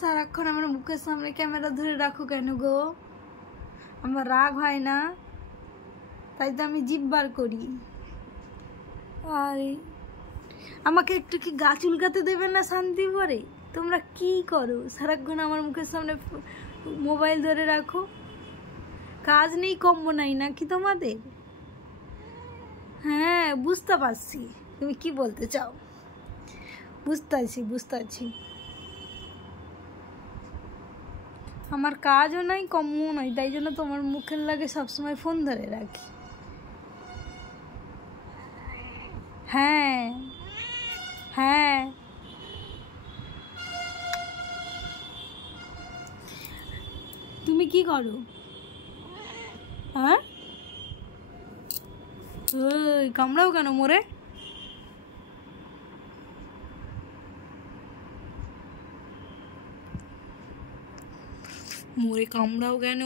সারাক্ষণ আমার মুখের সামনে ক্যামেরা ধরে রাখো কেন গো? আমার রাগ হয় না, তাই তো আমি জিভ বার করি। আরে আমাকে একটু কি গা চুলকাতে দেবে না শান্তি ভরে? তোমরা কি করো? সারাক্ষণ আমার মুখের সামনে মোবাইল ধরে রাখো। কাজ নেই কম্বো নাই নাকি তোমাদের? হ্যাঁ, বুঝতে পারছি তুমি কি বলতে চাও। বুঝতে পারছি। আমার কাজও নাই কম্বও নাই, তাই জন্য তোমার মুখের লাগে সবসময় ফোন ধরে রাখি। হ্যাঁ হ্যাঁ, তুমি কি করো? হ্যাঁ, ওই কামড়াও কেন মোরে? মোরে কামড়াও কেন?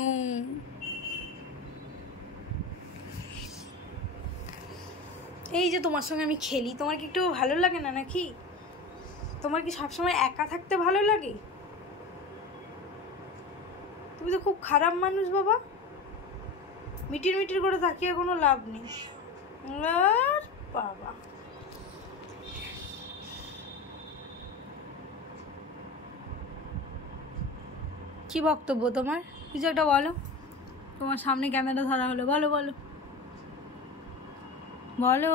এই যে তোমার সঙ্গে আমি খেলি, তোমার কি একটু ভালো লাগে না নাকি? তোমার কি সবসময় একা থাকতে ভালো লাগে? তুমি তো খুব খারাপ মানুষ বাবা। মিটির করে তাকিয়ে কোনো লাভ নেই। আর বাবা, কি বক্তব্য তোমার? কিছু একটা বলো। তোমার সামনে ক্যামেরা ধরা হলো, বলো বলো বলো।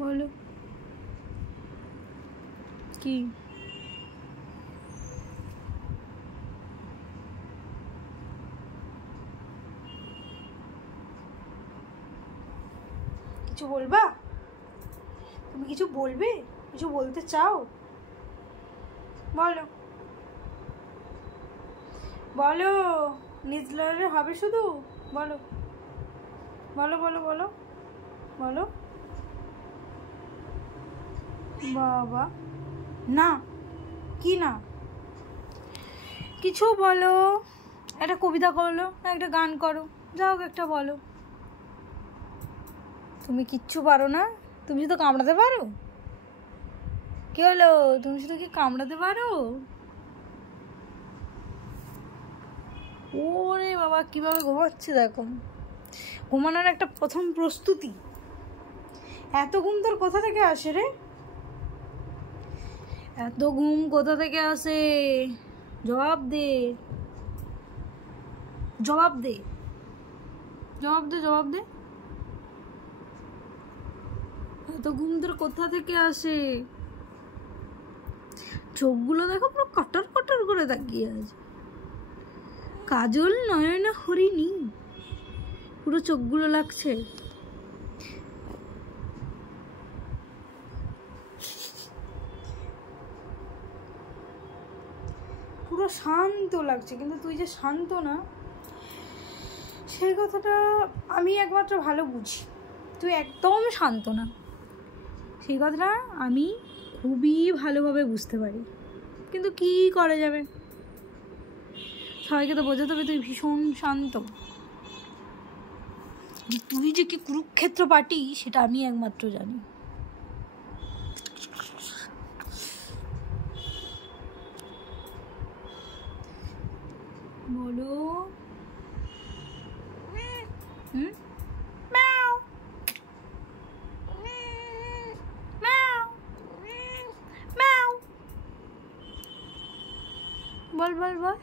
বলো কি? কিছু বলবা? তুমি কিছু বলবে? কিছু বলতে চাও? বলো বলো। নিজলারে হবে শুধু? বলো বলো বলো বলো বলো। বাবা না, কি না? কিছু বলো। একটা কবিতা করলো না, একটা গান করো, যাও একটা বলো। তুমি কিচ্ছু পারো না? তুমি শুধু কামড়াতে পারো? কি হলো, তুমি শুধু কি কামড়াতে পারো? ওরে বাবা, কিভাবে ঘুমাচ্ছে দেখো। ঘুমানোর একটা প্রথম প্রস্তুতি। এত ঘুম তোর কোথা থেকে আসে রে? এত ঘুম কোথা থেকে আসে? জবাব দে জবাব দে জবাব দে জবাব দে। এত ঘুম তোর কোথা থেকে আসে? চোখগুলো দেখো পুরো কটর কটর করে তাকিয়ে আছে। কাজল নয়না হরিণী পুরো চোখগুলো লাগছে। পুরো শান্ত লাগছে, কিন্তু তুই যে শান্ত না সেই কথাটা আমি একমাত্র ভালো বুঝি। তুই একদম শান্ত না, সেই কথাটা আমি খুবই ভালোভাবে বুঝতে পারি। কিন্তু কি করা যাবে, সবাইকে তো বোঝাতে হবে তুই ভীষণ শান্ত। তুই যে কি কুরুক্ষেত্র পার্টি সেটা আমি একমাত্র জানি। বলো। বল বল বল।